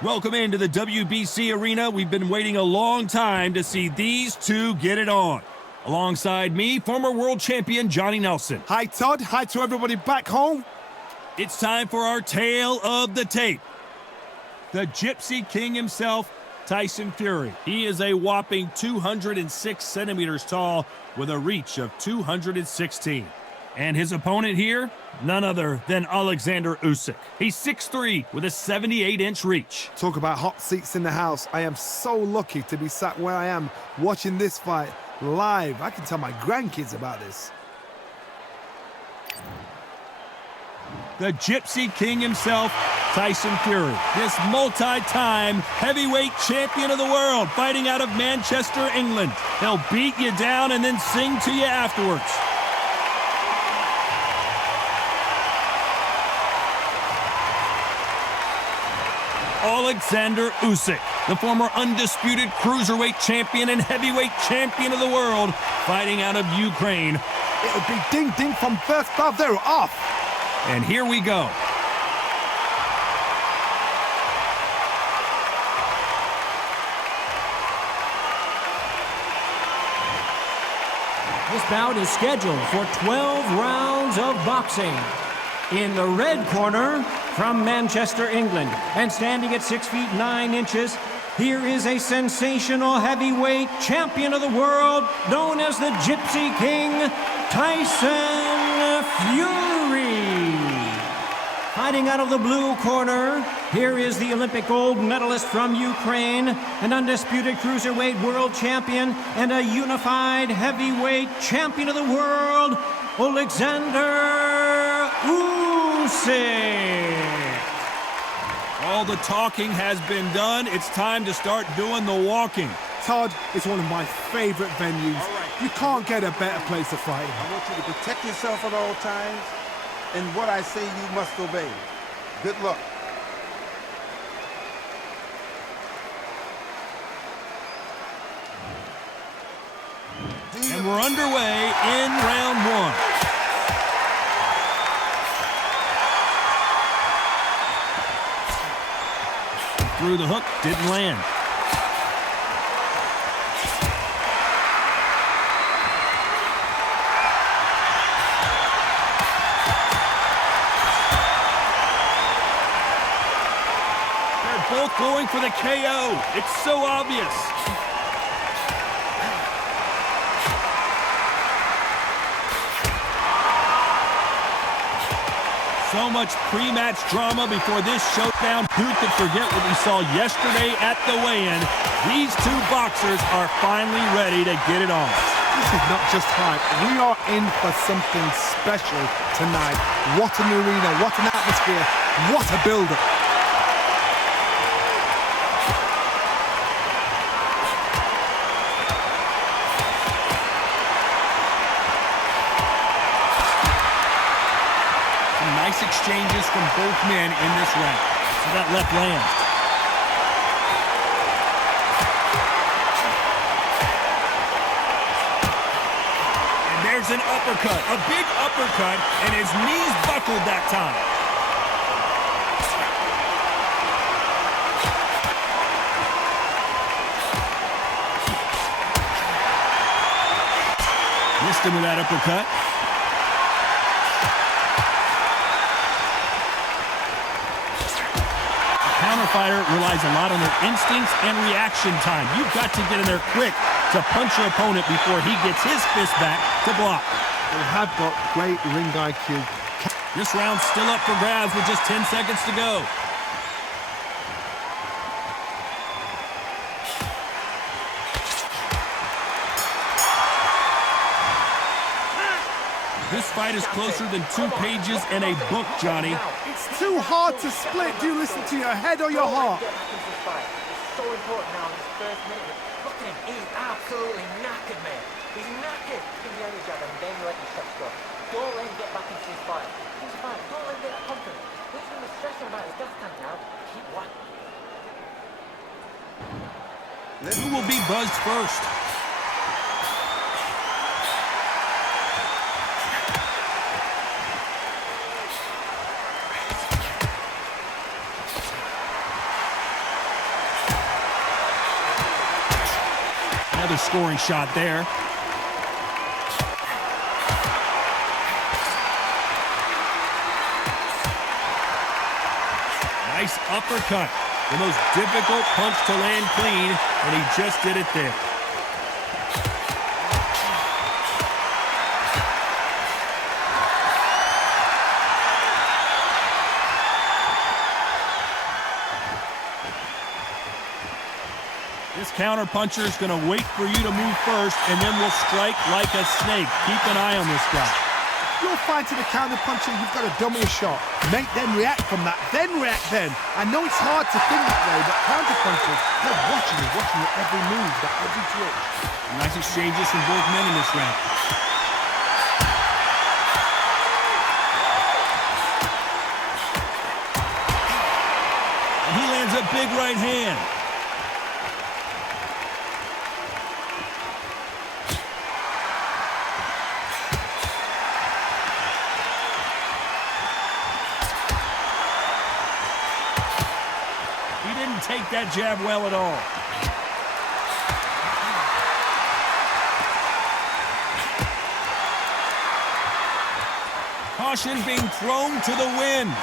Welcome into the WBC arena. We've been waiting a long time to see these two get it on. Alongside me, former world champion Johnny Nelson. Hi, Todd. Hi to everybody back home. It's time for our tale of the tape. The Gypsy King himself, Tyson Fury. He is a whopping 206 centimeters tall with a reach of 216. And his opponent here, none other than Oleksandr Usyk. He's 6'3" with a 78-inch reach. Talk about hot seats in the house. I am so lucky to be sat where I am watching this fight live. I can tell my grandkids about this. The Gypsy King himself, Tyson Fury. This multi-time heavyweight champion of the world fighting out of Manchester, England. He'll beat you down and then sing to you afterwards. Oleksandr Usyk, the former undisputed cruiserweight champion and heavyweight champion of the world, fighting out of Ukraine. It'll be ding-ding from first bout. They're off. And here we go. This bout is scheduled for 12 rounds of boxing. In the red corner, from Manchester, England, and standing at 6 feet 9 inches, here is a sensational heavyweight champion of the world, known as the Gypsy King, Tyson Fury. Fighting out of the blue corner, here is the Olympic gold medalist from Ukraine, an undisputed cruiserweight world champion, and a unified heavyweight champion of the world, Oleksandr Usyk. All the talking has been done. It's time to start doing the walking. Todd, it's one of my favorite venues. Right. You can't get a better place to fight. I want you to protect yourself at all times, and what I say you must obey. Good luck. And we're underway in round one. Through the hook, didn't land. They're both going for the KO. It's so obvious. So much pre-match drama before this showdown. Who could forget what we saw yesterday at the weigh-in? These two boxers are finally ready to get it on. This is not just hype. We are in for something special tonight. What an arena, what an atmosphere, what a build-up. Nice exchanges from both men in this round. So that left lands. And there's an uppercut, a big uppercut, and his knees buckled that time. Missed him with that uppercut. Counterfighter relies a lot on their instincts and reaction time. You've got to get in there quick to punch your opponent before he gets his fist back to block. They have got great ring IQ. This round's still up for grabs with just 10 seconds to go. This fight is closer than 2 pages in a book, Johnny. It's too hard to split. Do you listen to your head or your heart? It's so important now in this first minute. Look at him, he's absolutely knackered, man. He's knackered. Give the energy jab and then let your shots go. Don't let him get back into his fight. Don't let him get that confidence. He's going to be stressing about his gas tank now. Keep watching. Who will be buzzed first? Another scoring shot there. Nice uppercut. The most difficult punch to land clean, and he just did it there. This counter-puncher is going to wait for you to move first, and then will strike like a snake. Keep an eye on this guy. You're fighting a counter-puncher, you've got to dummy a shot. Make them react from that, then react then. I know it's hard to think that way, but counter-punchers, they're watching your every move, that every twitch. Nice exchanges from both men in this round. And he lands a big right hand. Take that jab well at all. Caution being thrown to the wind.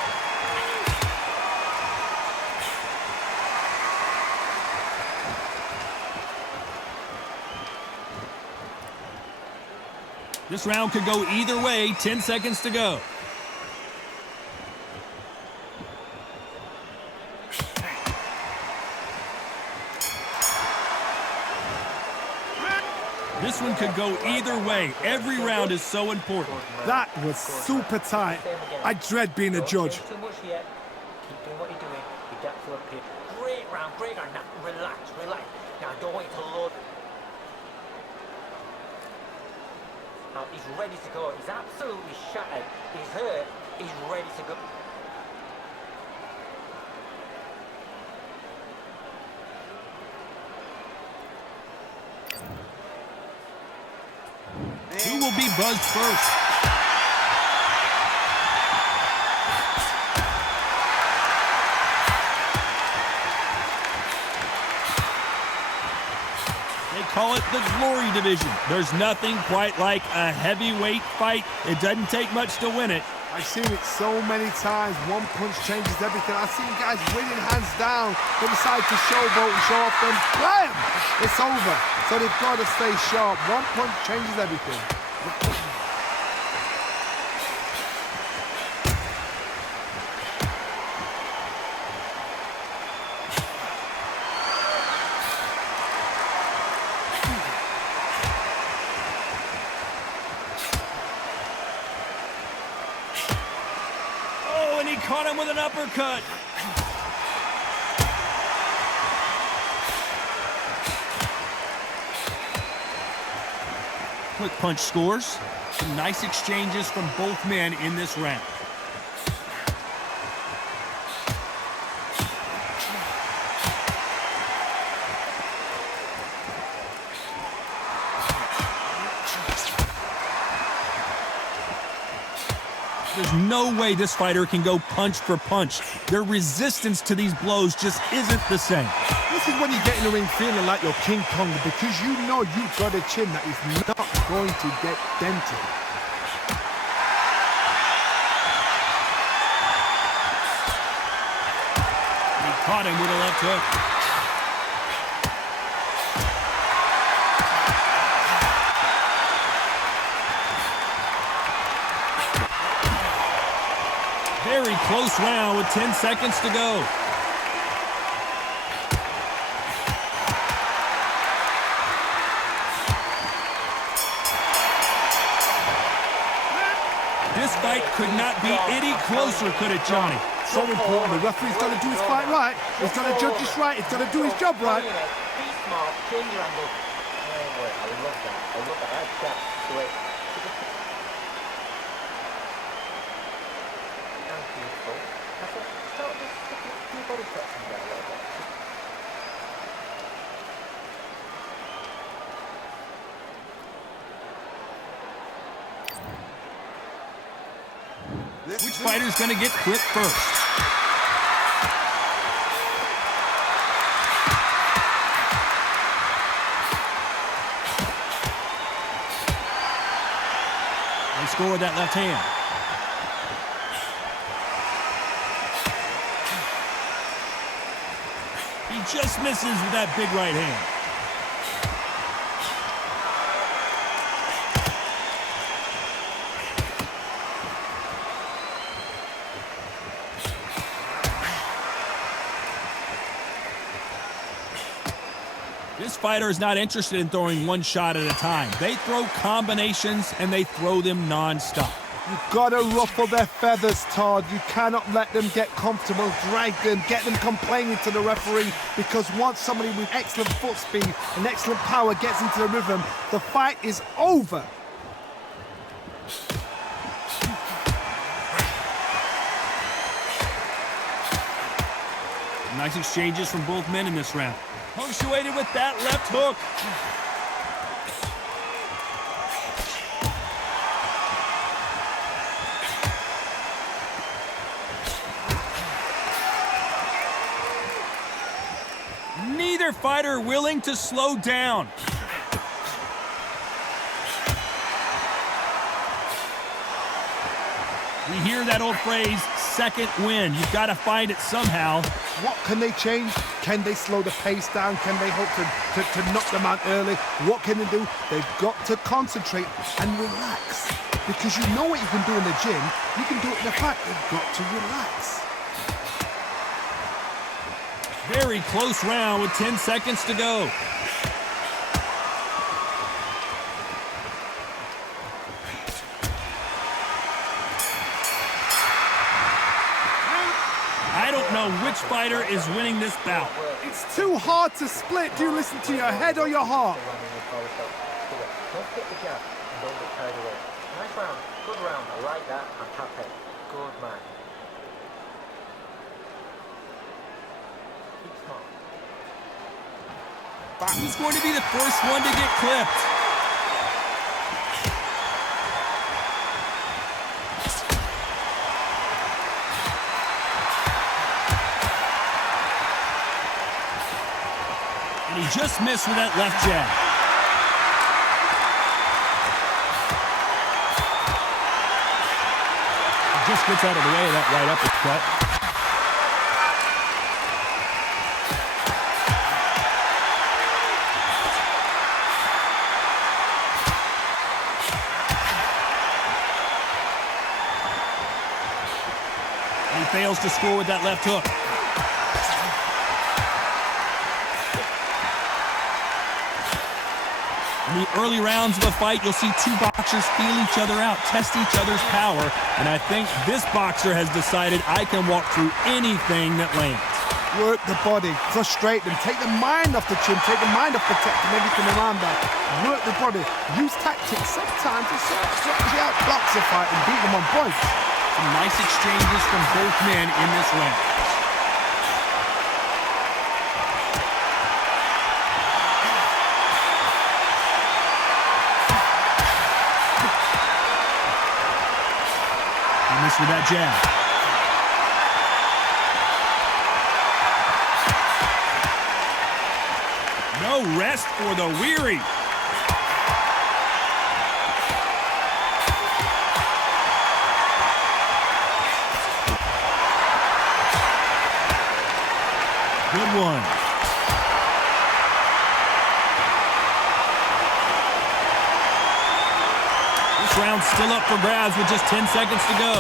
This round could go either way. 10 seconds to go. This one could go either way. Every round is so important. That was super tight. I dread being a judge. Too much yet. Keep doing what you're doing. You get to a pit. Great round, great round. Now relax, relax. Now I don't want you to load. Now he's ready to go. He's absolutely shattered. He's hurt. He's ready to go. Who will be buzzed first? They call it the glory division. There's nothing quite like a heavyweight fight. It doesn't take much to win it. I've seen it so many times. One punch changes everything. I've seen guys winning hands down. They decide to showboat and show off them. Bam! It's over. So they've got to stay sharp. One punch changes everything. Oh, and he caught him with an uppercut. Quick punch scores. Some nice exchanges from both men in this round. There's no way this fighter can go punch for punch. Their resistance to these blows just isn't the same. This is when you get in the ring feeling like you're King Kong, because you know you've got a chin that is not going to get dented. He caught him with a left hook. Very close round with 10 seconds to go. This fight could not be any closer, could it, Johnny? So important. The referee's got to do his fight right. He's got to judge this right. He's got to do his job right. Be smart. Change your angle. I love that. I love that. That's great. Which fighter's going to get quit first? score with that left hand. He just misses with that big right hand. This fighter is not interested in throwing one shot at a time. They throw combinations, and they throw them non-stop. You've got to ruffle their feathers, Todd. You cannot let them get comfortable, drag them, get them complaining to the referee, because once somebody with excellent foot speed and excellent power gets into the rhythm, the fight is over. Nice exchanges from both men in this round. Punctuated with that left hook. Neither fighter willing to slow down. We hear that old phrase, second win. You've got to find it somehow. What can they change? Can they slow the pace down? Can they hope to knock them out early? What can they do? They've got to concentrate and relax. Because you know what you can do in the gym, you can do it in the fight. They've got to relax. Very close round with 10 seconds to go. I don't know which fighter is winning this bout. It's too hard to split. Do you listen to your head or your heart? Don't get the jab and don't get carried away. Nice round, good round. I like that. I'm happy. Good man. Keep smart. Who's going to be the first one to get clipped? And he just missed with that left jab. He just gets out of the way of that right uppercut. And he fails to score with that left hook. In the early rounds of a fight, you'll see two boxers feel each other out, test each other's power, and I think this boxer has decided I can walk through anything that lands. Work the body, frustrate them, take the mind off the chin, take the mind off protecting everything around that. Work the body, use tactics sometimes to sort of strategy out, blocks the fight and beat them on points. Some nice exchanges from both men in this round. Missed with that jab. No rest for the weary. Good one. This round's still up for grabs with just 10 seconds to go.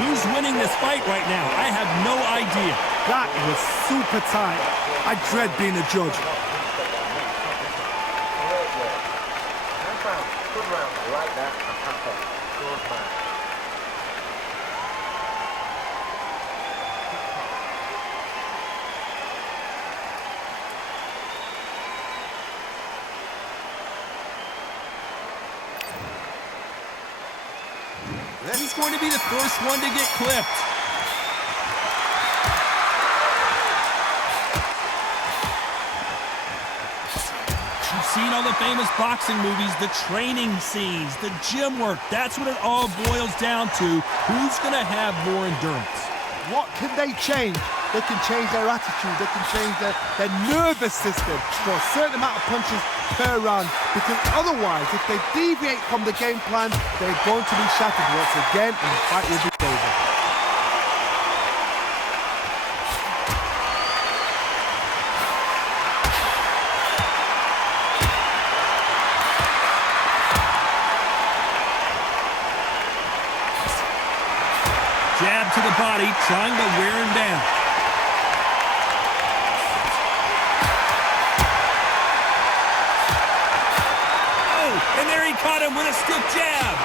Who's winning this fight right now? I have no idea. That was super tight. I dread being a judge. Nice round, good round. I like that. I'm happy. Good man. He's going to be the first one to get clipped. You've seen all the famous boxing movies, the training scenes, the gym work. That's what it all boils down to. Who's going to have more endurance? What can they change? they can change their attitude, they can change their nervous system for a certain amount of punches per round, because otherwise, if they deviate from the game plan, they're going to be shattered once again, and the fight will be over. Jab to the body, trying to wear him down. Oh, and there he caught him with a stiff jab.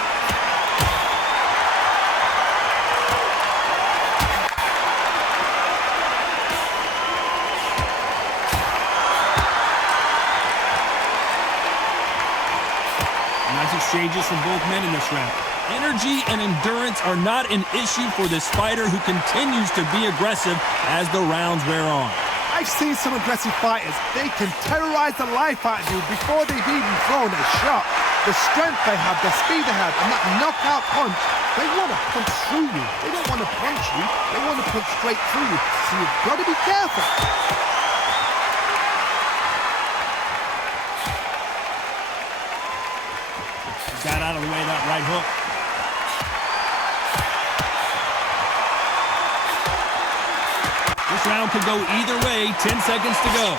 Nice exchanges from both men in this round. Energy and endurance are not an issue for this fighter, who continues to be aggressive as the rounds wear on. I've seen some aggressive fighters. They can terrorize the life out of you before they've even thrown a shot. The strength they have, the speed they have, and that knockout punch, they want to punch through you. They don't want to punch you. They want to punch straight through you. So you've got to be careful. Got out of the way of that right hook. This round could go either way. 10 seconds to go.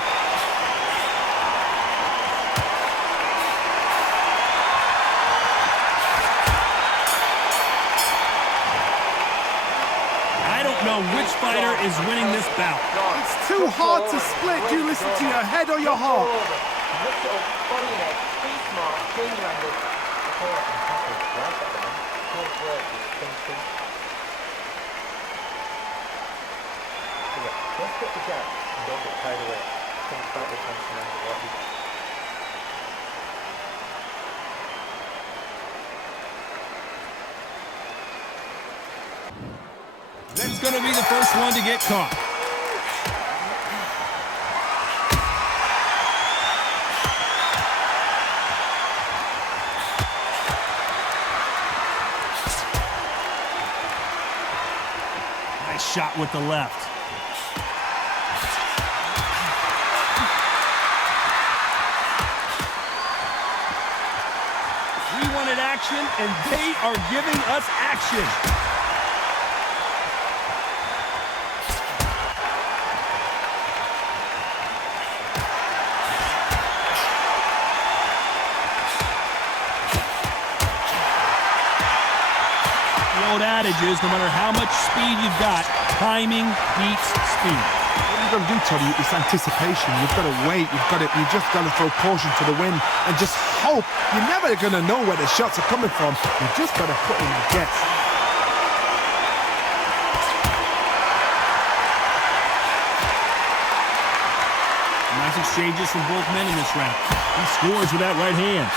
I don't know which fighter is winning this bout. It's too hard to split. Do you listen to your head or your heart? Lift it up, body and head, be smart, change your angle. Support and tackle. Right at the moment. Good work with thinking. Don't get the jab and don't get carried away. Think about the punch and the body. That's going to be the first one to get caught. Nice shot with the left. We wanted action, and they are giving us action. Old adage is, no matter how much speed you've got, timing beats speed. What you've got to do, Tony, is anticipation. You've got to wait. You just got to throw caution to the wind and just hope. You're never going to know where the shots are coming from. You just got to put in the guess. Nice exchanges from both men in this round. He scores with that right hand.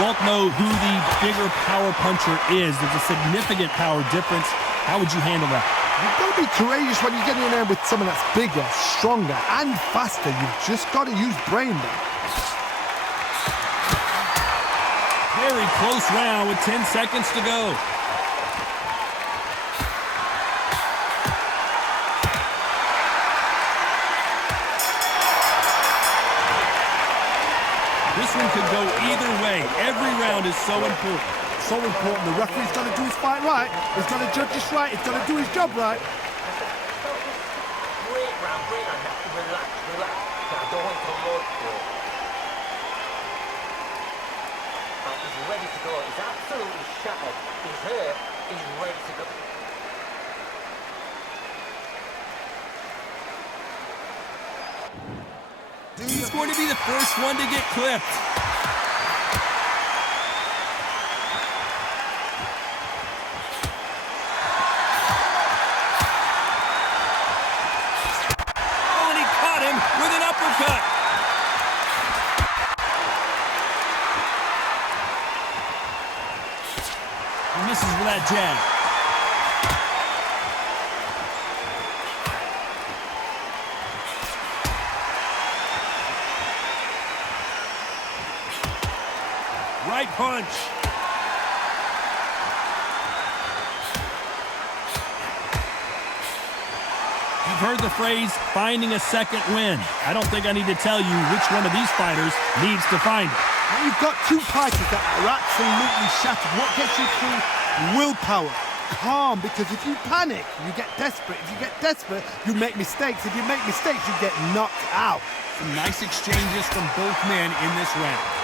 Both know who the bigger power puncher is. There's a significant power difference. How would you handle that? You've got to be courageous when you get in there with someone that's bigger, stronger, and faster. You've just got to use brain there. Very close round with 10 seconds to go. This one could go either way. Every round is so important. So important. The referee's got to do his fight right. He's got to judge this right. He's got to do his job right. Great round, great round. Now, relax, relax. Now, don't wait till Lord for it. He's ready to go. He's absolutely shattered. He's hurt. He's ready to go. He's going to be the first one to get clipped. Oh, and he caught him with an uppercut. that jab. Right punch. You've heard the phrase, finding a second win. I don't think I need to tell you which one of these fighters needs to find it. Now you've got two fighters that are absolutely shattered. What gets you through? Willpower. Calm, because if you panic, you get desperate. If you get desperate, you make mistakes. If you make mistakes, you get knocked out. Some nice exchanges from both men in this round.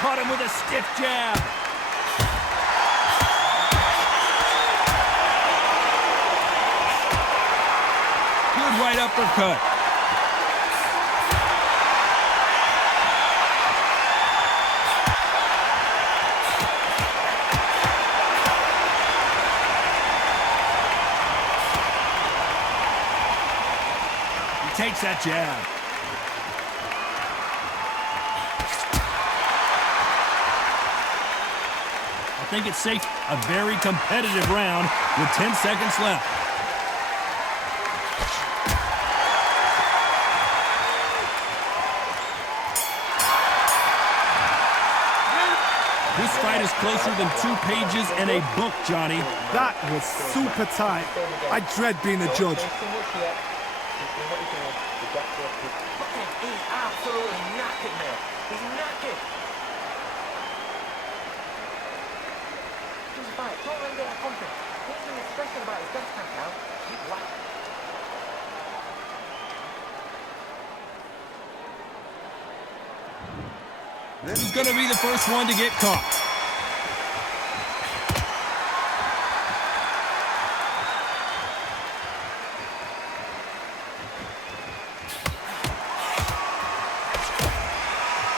Caught him with a stiff jab. Good right uppercut. He takes that jab. I think it's safe. A very competitive round with 10 seconds left. This fight is closer than 2 pages in a book, Johnny. That was super tight. I dread being a judge. He's absolutely knackered, man. He's knackered. Don't let him get that confidence. He's been stressing about his gas tank now. Keep laughing. This is going to be the first one to get caught.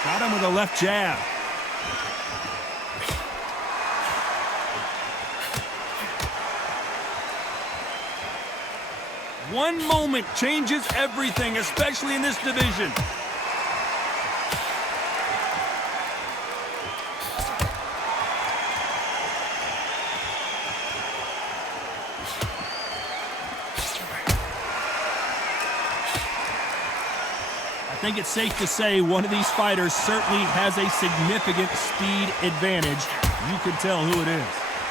Got him with a left jab. One moment changes everything, especially in this division. I think it's safe to say one of these fighters certainly has a significant speed advantage. You can tell who it is.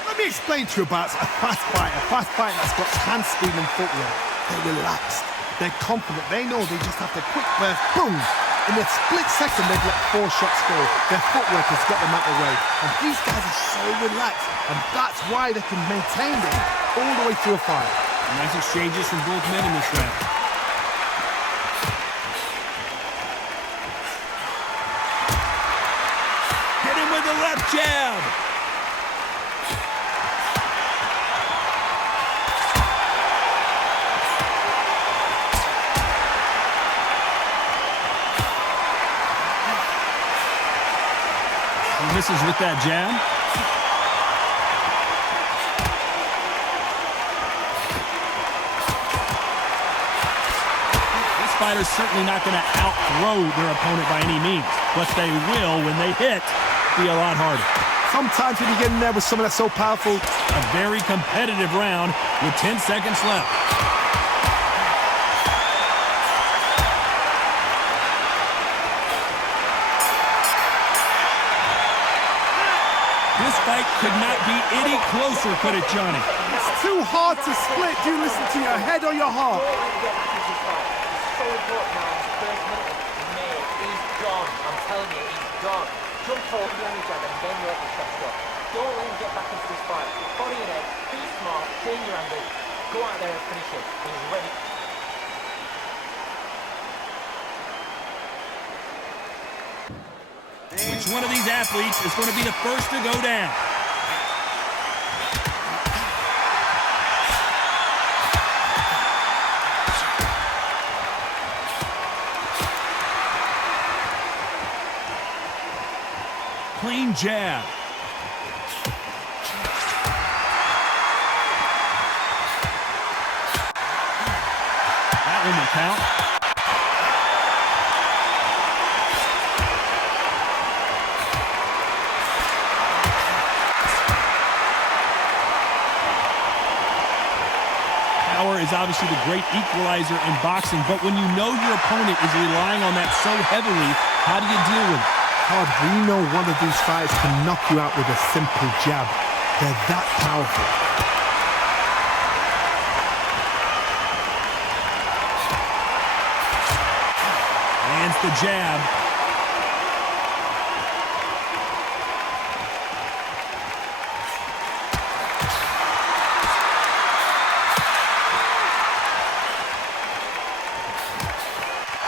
Let me explain to you about a fast fighter that's got hand speed and footwork. They're relaxed. They're confident. They know they just have to quick burst, boom. In a split second, they've let 4 shots go. Their footwork has got them out of the way. And these guys are so relaxed. And that's why they can maintain it all the way through a fight. Nice exchanges from both men in this round. Hit him with the left jab. Misses with that jab. This fighter's certainly not going to outthrow their opponent by any means, but they will, when they hit, be a lot harder. Sometimes when you get in there with someone that's so powerful. A very competitive round with 10 seconds left. This fight could not be any closer, could it, Johnny? It's too hard to split. Do you listen to your head or your heart? Don't let him get back into this fight. It's so important now in this first minute. Mate, he's gone. I'm telling you, he's gone. Jump forward behind each other and then let the shots go. Don't let him get back into this fight. Body and head, be smart, change your angle, go out there and finish him. He's ready. Which one of these athletes is going to be the first to go down? Clean jab. in the count. Power is obviously the great equalizer in boxing, but when you know your opponent is relying on that so heavily, how do you deal with it? Todd, we know one of these fights can knock you out with a simple jab. They're that powerful. Lands the jab.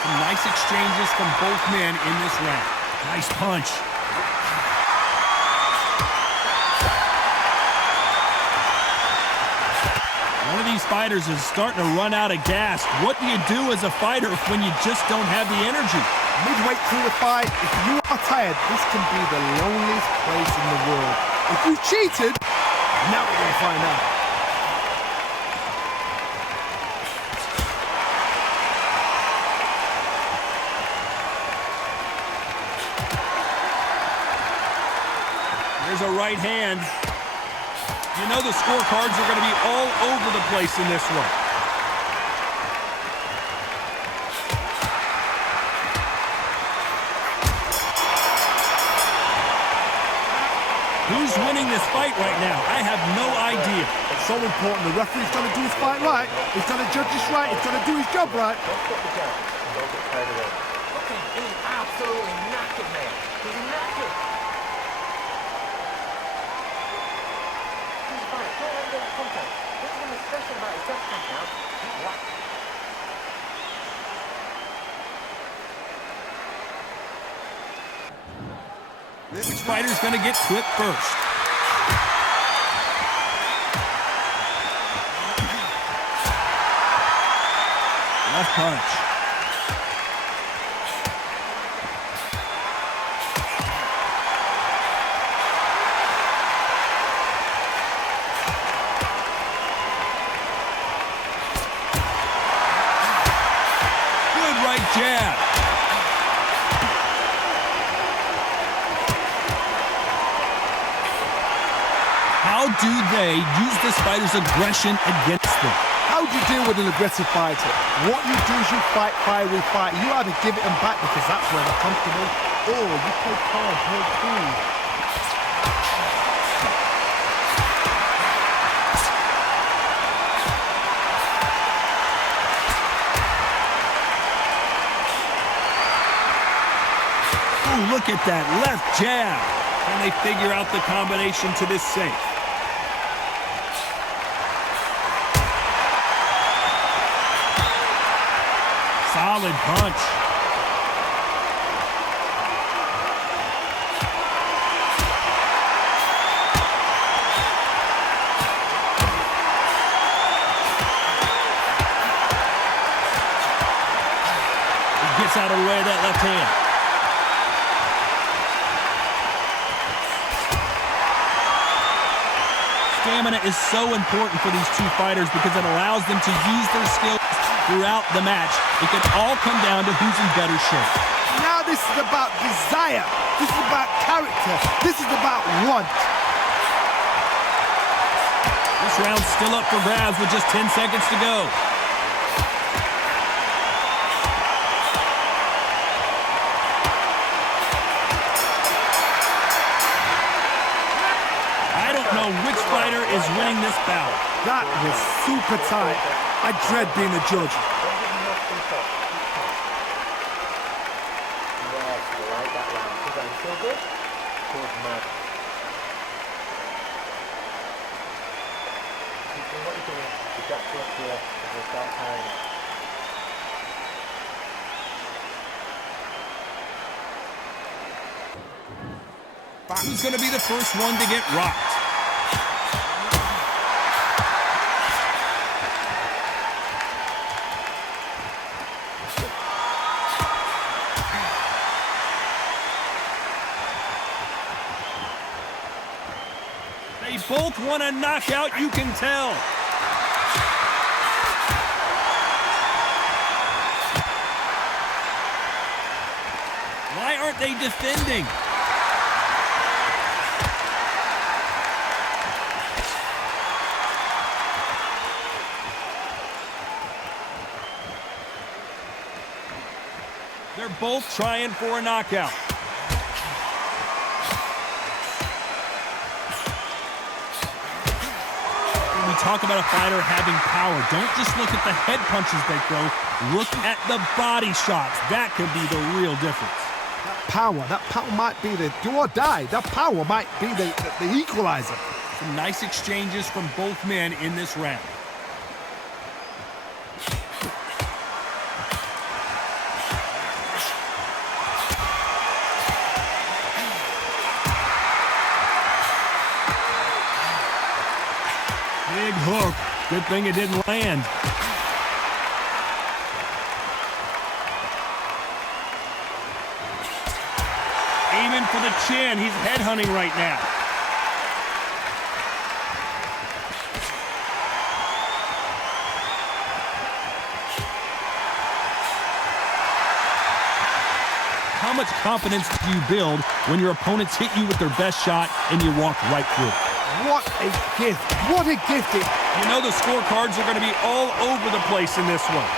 Some nice exchanges from both men in this round. Nice punch. One of these fighters is starting to run out of gas. What do you do as a fighter when you just don't have the energy? Midway through the fight, if you are tired, this can be the loneliest place in the world. If you cheated, now we're going to find out. There's a right hand. You know the scorecards are going to be all over the place in this one. Who's winning this fight right now? I have no idea. It's so important. The referee's going to do his fight right. He's going to judge this right. He's going to do his job right. Don't put the jab. Don't get carried away. Look at him. He's absolutely knackered, man. He's knackered. He's fine. Don't let him get contact. This is a special about his destiny now. He's whacked. Which fighter's going to get clipped first? Left punch. Good right jab. How do they use this fighter's aggression against them? How do you deal with an aggressive fighter? What you do is you fight fire with fight. You either give it them back because that's where they're comfortable, or you play calm, play cool. Ooh, look at that left jab. Can they figure out the combination to this safe? Solid punch. He gets out of the way of that left hand. Stamina is so important for these two fighters because it allows them to use their skills throughout the match. It can all come down to who's in better shape. Now this is about desire. This is about character. This is about want. This round's still up for grabs with just 10 seconds to go. I don't know which fighter is winning this bout. That was super tight. I dread being a judge. Don't give him nothing top. Yes, I like that round. Is that feel good? Good man. Keep doing what you're doing. You got to up here and we'll start tiring it. Who's going to be the first one to get rocked? They both want a knockout, you can tell. aren't they defending? They're both trying for a knockout. When we talk about a fighter having power, don't just look at the head punches they throw. Look at the body shots. That could be the real difference. That power might be the do or die. That power might be the equalizer. Some nice exchanges from both men in this round. Big hook. Good thing it didn't land. Aiming for the chin. He's headhunting right now. How much confidence do you build when your opponents hit you with their best shot and you walk right through it? What a gift. What a gift. You know the scorecards are going to be all over the place in this one.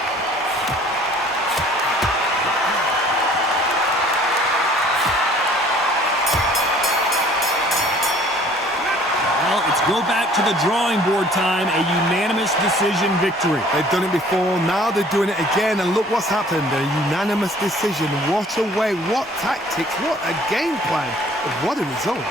Well, it's go back to the drawing board time, a unanimous decision victory. They've done it before, now they're doing it again, and look what's happened. A unanimous decision. What a way, what tactics, what a game plan. What a result.